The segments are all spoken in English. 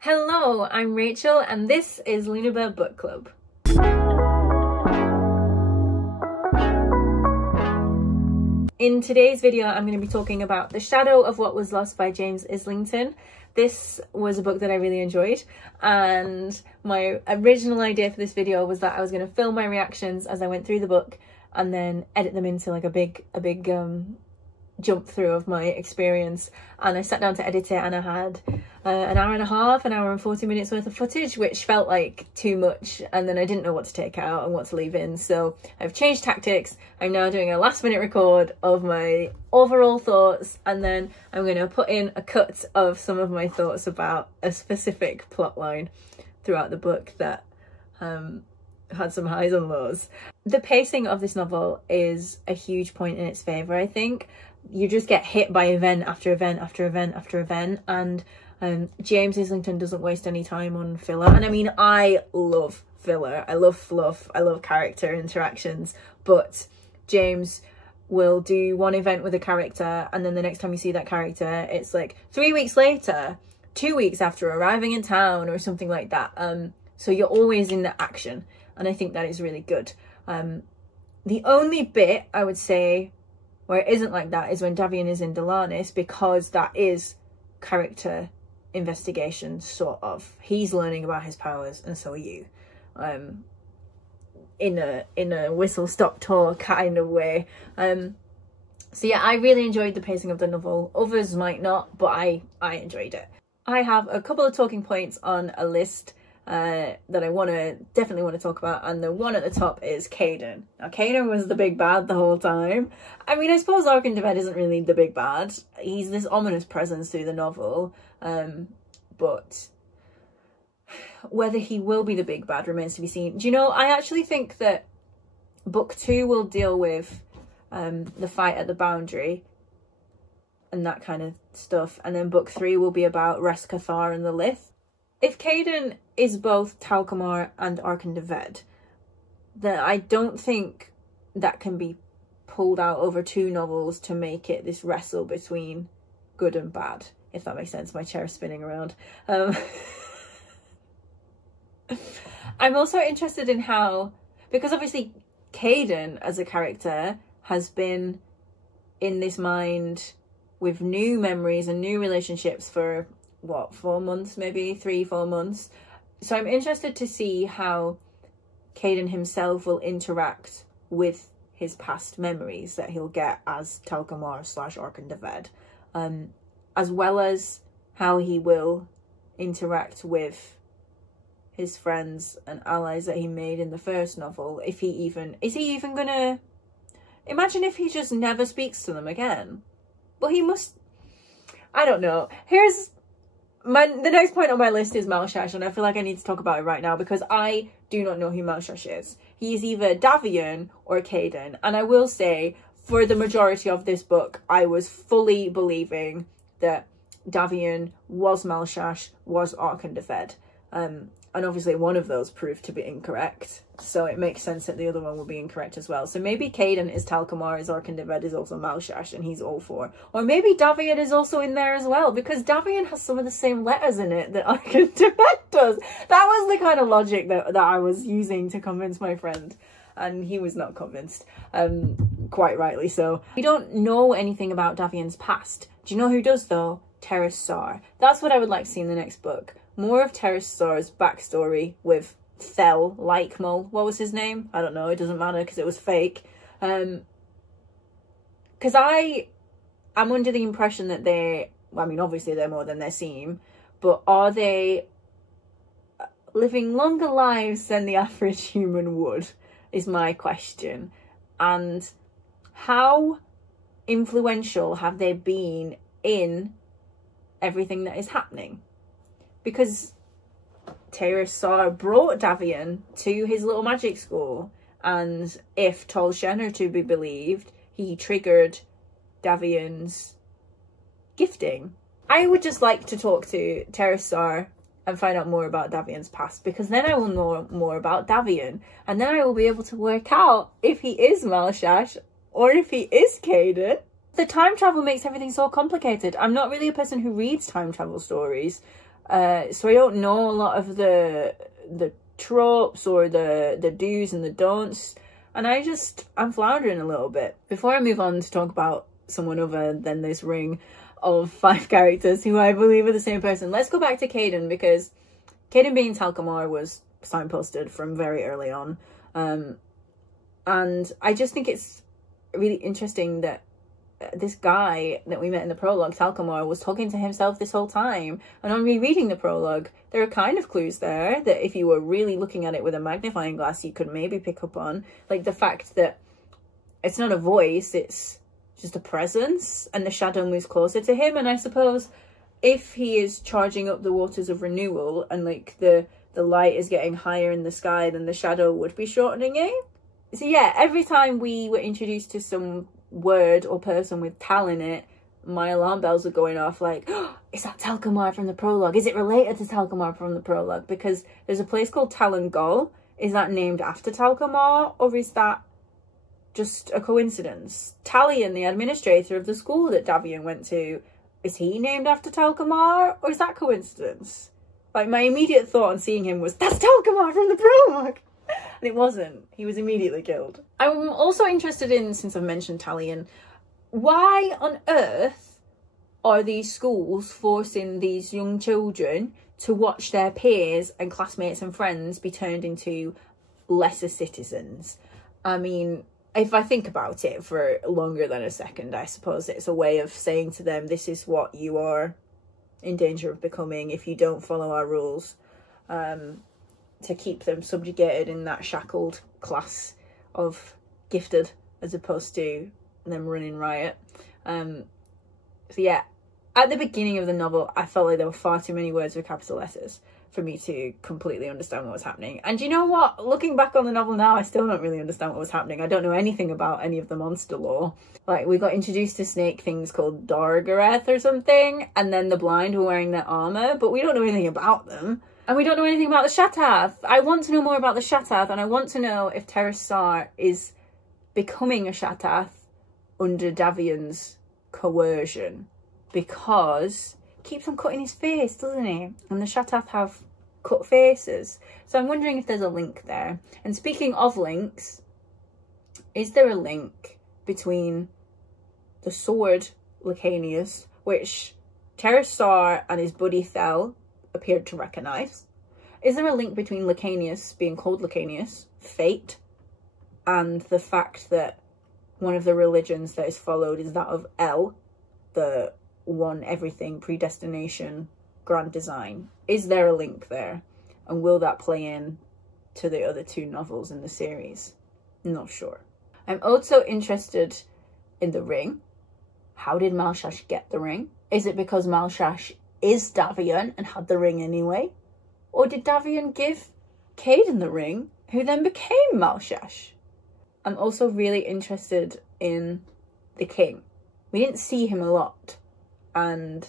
Hello, I'm Rachel and this is Lunabird Book Club. In today's video, I'm going to be talking about The Shadow of What Was Lost by James Islington. This was a book that I really enjoyed, and my original idea for this video was that I was going to film my reactions as I went through the book and then edit them into like a big jump through of my experience. And I sat down to edit it and I had an hour and a half, an hour and 40 minutes worth of footage, which felt like too much, and then I didn't know what to take out and what to leave in. So I've changed tactics. I'm now doing a last minute record of my overall thoughts, and then I'm going to put in a cut of some of my thoughts about a specific plot line throughout the book that had some highs and lows. The pacing of this novel is a huge point in its favour, I think. You just get hit by event after event after event after event, and James Islington doesn't waste any time on filler. And I mean, I love filler, I love fluff, I love character interactions, but James will do one event with a character and then the next time you see that character it's like 3 weeks later, 2 weeks after arriving in town or something like that. So you're always in the action, and I think that is really good. The only bit I would say where it isn't like that is when Davian is in Delanis, because that is character investigation, sort of. He's learning about his powers and so are you, in a whistle stop tour kind of way. So yeah, I really enjoyed the pacing of the novel. Others might not, but I enjoyed it. I have a couple of talking points on a list that I definitely want to talk about, and the one at the top is Kden. Now, Kden was the big bad the whole time. I mean, I suppose Arkindeved isn't really the big bad. He's this ominous presence through the novel, but whether he will be the big bad remains to be seen. Do you know, I actually think that book 2 will deal with the fight at the boundary and that kind of stuff, and then book 3 will be about Reskathar and the Lith. If Kden is both Talcamar and Arkindeved, then I don't think that can be pulled out over 2 novels to make it this wrestle between good and bad, if that makes sense. My chair's spinning around. I'm also interested in how, because obviously Kden as a character has been in this mind with new memories and new relationships for what, 4 months, maybe 3-4 months. So I'm interested to see how Kden himself will interact with his past memories that he'll get as Talcamar / Arkindeved, as well as how he will interact with his friends and allies that he made in the first novel. Is he even gonna, imagine if he just never speaks to them again? Well, he must, I don't know. The next point on my list is Malshash, and I feel like I need to talk about it right now because I do not know who Malshash is. He is either Davian or Kden, and I will say for the majority of this book I was fully believing that Davian was Malshash, was Arkindeved, and obviously one of those proved to be incorrect, so it makes sense that the other one will be incorrect as well. So maybe Kden is Talcamar, is Arkindeved is also Malshash, and he's all 4. Or maybe Davian is also in there as well, because Davian has some of the same letters in it that Arkindeved does. That was the kind of logic that I was using to convince my friend, and he was not convinced, quite rightly so. We don't know anything about Davian's past. Do you know who does though? Terys Sar. That's what I would like to see in the next book. More of Terys Sar's backstory with Thel, Likemul. What was his name? I don't know, it doesn't matter because it was fake. Because I'm under the impression that I mean, obviously they're more than they seem, but are they living longer lives than the average human would, is my question. And how influential have they been in everything that is happening? Because Terys Sar brought Davian to his little magic school, and if Tol Shen are to be believed, he triggered Davian's gifting. I would just like to talk to Terys Sar and find out more about Davian's past, because then I will know more about Davian, and then I will be able to work out if he is Malshash or if he is Kden. The time travel makes everything so complicated. I'm not really a person who reads time travel stories. So I don't know a lot of the tropes or the do's and the don'ts, and I'm floundering a little bit. Before I move on to talk about someone other than this ring of 5 characters who I believe are the same person, let's go back to Kden, because Kden being Talcamore was signposted from very early on, and I just think it's really interesting that this guy that we met in the prologue, Talcamore, was talking to himself this whole time. And on rereading the prologue, there are kind of clues there that if you were really looking at it with a magnifying glass, you could maybe pick up on. Like the fact that it's not a voice, it's just a presence, and the shadow moves closer to him. And I suppose if he is charging up the waters of renewal and like the light is getting higher in the sky, then the shadow would be shortening it. So yeah, every time we were introduced to some word or person with Tal in it, my alarm bells are going off like, oh, is that Talcamore from the prologue? Is it related to Talcamore from the prologue? Because there's a place called Talangol. Is that named after Talcamore, or is that just a coincidence? Talion, the administrator of the school that Davian went to, is he named after Talcamore, or is that coincidence? Like, my immediate thought on seeing him was, that's Talcamore from the prologue! And it wasn't. He was immediately killed. I'm also interested in, since I've mentioned Talion, why on earth are these schools forcing these young children to watch their peers and classmates and friends be turned into lesser citizens? I mean, if I think about it for longer than a second, I suppose it's a way of saying to them, this is what you are in danger of becoming if you don't follow our rules. To keep them subjugated in that shackled class of gifted, as opposed to them running riot. So yeah, at the beginning of the novel, I felt like there were far too many words with capital letters for me to completely understand what was happening. And you know what? Looking back on the novel now, I still don't really understand what was happening. I don't know anything about any of the monster lore. Like, we got introduced to snake things called Dorgareth or something, and then the blind were wearing their armour, but we don't know anything about them. And we don't know anything about the Shatath. I want to know more about the Shatath, and I want to know if Terrassar is becoming a Shatath under Davian's coercion, because he keeps on cutting his face, doesn't he? And the Shatath have cut faces. So I'm wondering if there's a link there. And speaking of links, is there a link between the sword Licanius, which Terrassar and his buddy Thel appeared to recognise? Is there a link between Licanius being called Licanius, fate, and the fact that one of the religions that is followed is that of El, the one everything, predestination, grand design? Is there a link there? And will that play in to the other 2 novels in the series? Not sure. I'm also interested in the ring. How did Malshash get the ring? Is it because Malshash is Davian and had the ring anyway? Or did Davian give Kden the ring, who then became Malshash? I'm also really interested in the king. We didn't see him a lot, and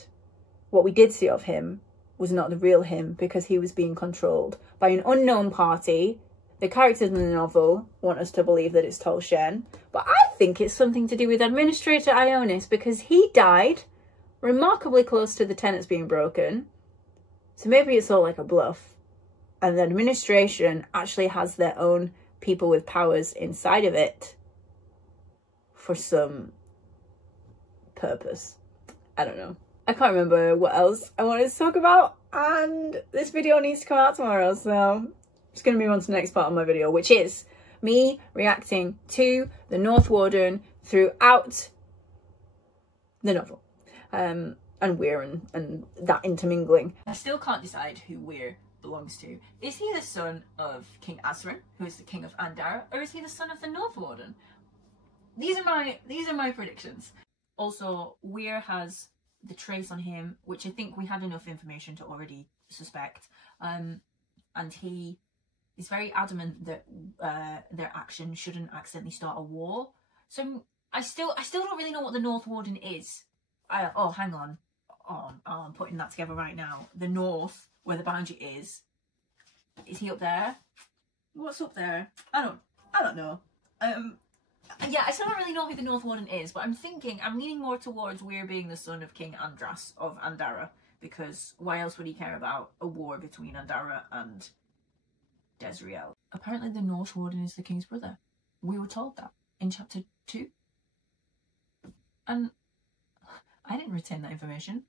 what we did see of him was not the real him, because he was being controlled by an unknown party. The characters in the novel want us to believe that it's Tol Shen, but I think it's something to do with Administrator Ionis, because he died remarkably close to the tenets being broken. So maybe it's all like a bluff, and the administration actually has their own people with powers inside of it for some purpose. I don't know. I can't remember what else I wanted to talk about, and this video needs to come out tomorrow, so it's going to move on to the next part of my video, which is me reacting to the North Warden throughout the novel. And Weir and that intermingling. I still can't decide who Weir belongs to. Is he the son of King Asren, who is the king of Andara, or is he the son of the North Warden? These are my predictions. Also, Weir has the trace on him, which I think we had enough information to already suspect. And he is very adamant that their action shouldn't accidentally start a war. So I still don't really know what the North Warden is. Oh, hang on. Oh, I'm putting that together right now. The north, where the boundary is he up there? What's up there? I don't know. Yeah, I still don't really know who the North Warden is, but I'm leaning more towards Weir being the son of King Andras of Andara, because why else would he care about a war between Andara and Desriel? Apparently the North Warden is the king's brother. We were told that in chapter 2. And I didn't retain that information.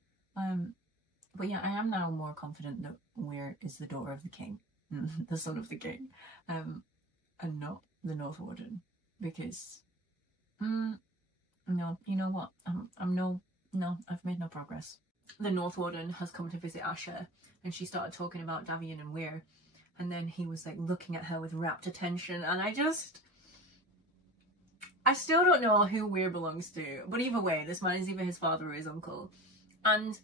But yeah, I am now more confident that Weir is the daughter of the king, the son of the king, and not the North Warden, because no, you know what? I've made no progress. The North Warden has come to visit Asher, and she started talking about Davian and Weir, and then he was like looking at her with rapt attention, and I still don't know who Weir belongs to, but either way, this man is either his father or his uncle. And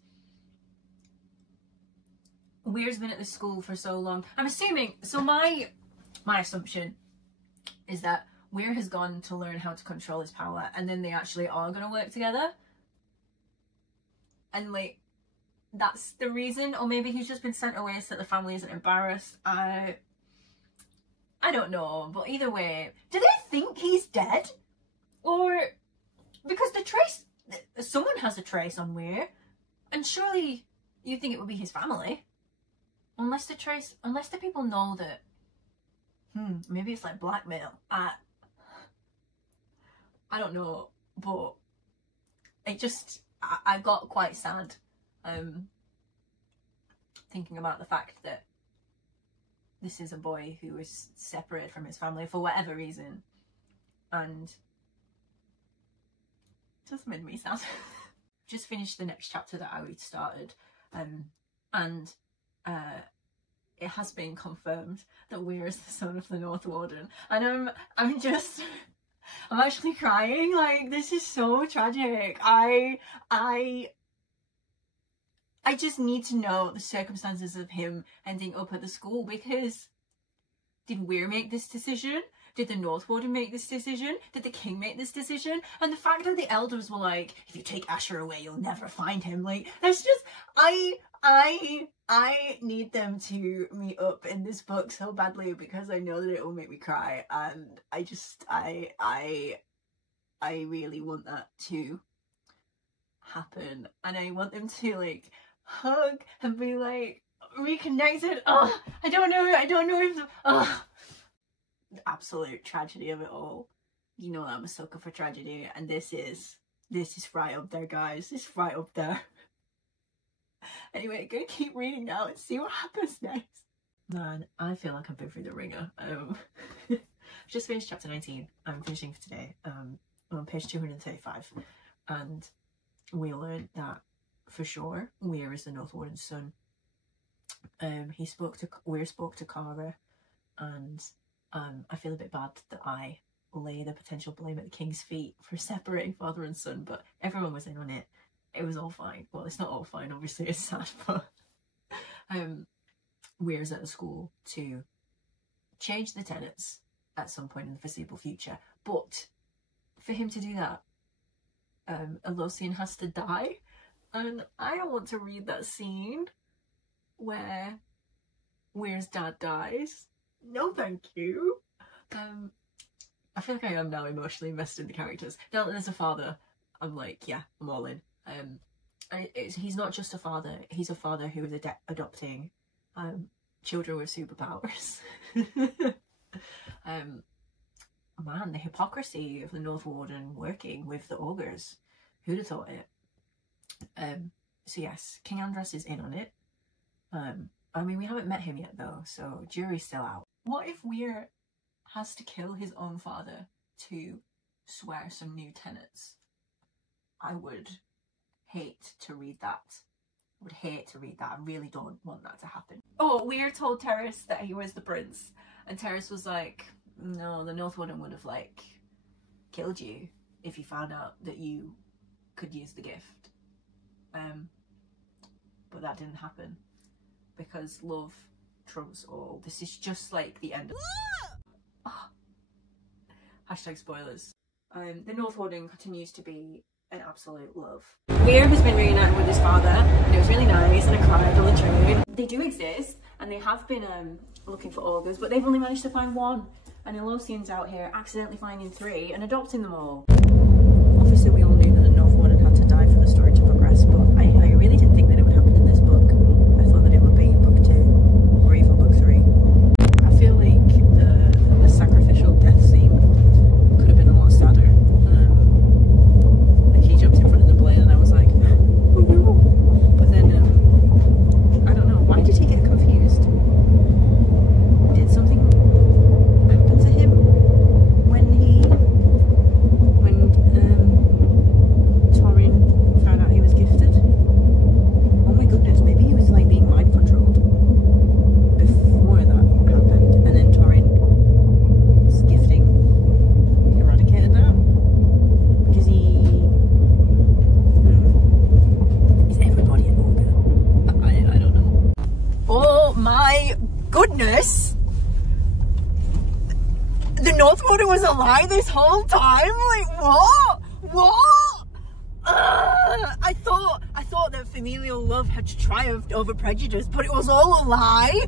Weir's been at this school for so long. I'm assuming, so my assumption is that Weir has gone to learn how to control his power, and then they actually are going to work together. And like, that's the reason, or maybe he's just been sent away so that the family isn't embarrassed. I don't know, but either way, do they think he's dead? Or, because the trace, someone has a trace on Weir, and surely you'd think it would be his family. Unless the people know that, maybe it's like blackmail. I don't know, but it just, I got quite sad thinking about the fact that this is a boy who was separated from his family for whatever reason, and it just made me sad. Just finished the next chapter that I started, and it has been confirmed that Weir is the son of the North Warden, and I'm actually crying. Like, this is so tragic. I just need to know the circumstances of him ending up at the school, because did Weir make this decision? Did the North Warden make this decision? Did the king make this decision? And the fact that the elders were like, if you take Asher away, you'll never find him. Like, that's just, I need them to meet up in this book so badly, because I know that it will make me cry, and I really want that to happen, and I want them to like hug and be like reconnected. Oh, I don't know if the absolute tragedy of it all. You know I'm a sucker for tragedy, and this is right up there, guys. It's right up there. Anyway, I'm gonna keep reading now and see what happens next. Man, I feel like I've been through the ringer. Just finished chapter 19. I'm finishing for today. I'm on page 235, and we learned that for sure Weir is the North Warden's son. Weir spoke to Cara, and I feel a bit bad that I lay the potential blame at the king's feet for separating father and son, but everyone was in on it. It was all fine. Well, it's not all fine, obviously, it's sad, but Weir's at the school to change the tenets at some point in the foreseeable future, but for him to do that, Elocien has to die, and I don't want to read that scene where Weir's dad dies. No thank you. I feel like I am now emotionally invested in the characters. Now that there's a father, I'm like, yeah, I'm all in. He's not just a father, he's a father who is adopting children with superpowers. Man, the hypocrisy of the North Warden working with the ogres. Who'd have thought it? So yes, King Andras is in on it. I mean, we haven't met him yet though, so jury's still out. What if Weir has to kill his own father to swear some new tenets? I would hate to read that. I would hate to read that. I really don't want that to happen. Oh, Weir told Terrace that he was the prince, and Terrace was like, no, the North Warden would have like killed you if he found out that you could use the gift. But that didn't happen because love trumps all. This is just like the end of Hashtag spoilers. The North Warden continues to be an absolute love. Weir has been reunited with his father, and it was really nice, and I cried on the train. They do exist, and they have been looking for ogres, but they've only managed to find one, and Elocien's out here accidentally finding 3 and adopting them all. Obviously we all knew that the North Warden had to die for the story to progress, but I really didn't think that it would happen in this my goodness, the North Warden was a lie this whole time? Like, what? What? I thought that familial love had triumphed over prejudice, but it was all a lie?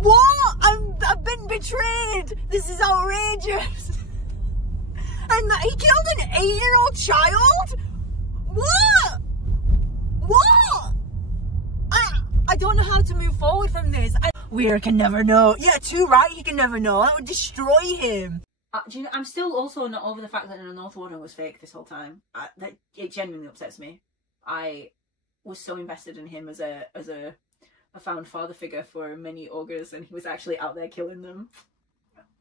What? I've been betrayed! This is outrageous! And that he killed an 8-year-old child? What? What? I don't know how to move forward from this. Weir can never know. Yeah, too right, he can never know. That would destroy him. Do you know, I'm still also not over the fact that the North Warden was fake this whole time. It genuinely upsets me. I was so invested in him as a found father figure for many ogres, and he was actually out there killing them.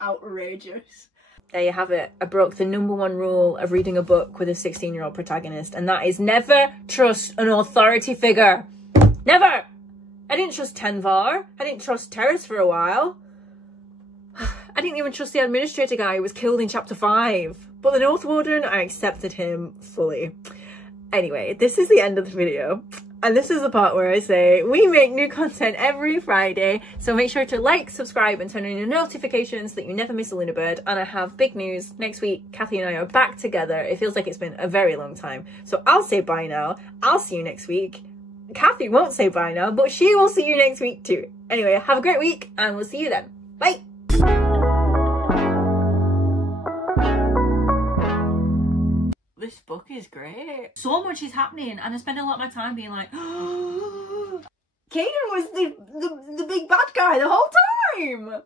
Outrageous. There you have it. I broke the #1 rule of reading a book with a 16-year-old protagonist, and that is never trust an authority figure. Never! I didn't trust Tenvar. I didn't trust Terrace for a while. I didn't even trust the administrator guy who was killed in chapter 5. But the North Warden, I accepted him fully. Anyway, this is the end of the video. And this is the part where I say we make new content every Friday, so make sure to like, subscribe and turn on your notifications so that you never miss a Lunabird. And I have big news. Next week, Cathy and I are back together. It feels like it's been a very long time. So I'll say bye now. I'll see you next week. Cathy won't say bye now, but she will see you next week too. Anyway, have a great week and we'll see you then. Bye! This book is great. So much is happening and I spend a lot of my time being like, Kdenlive was the big bad guy the whole time!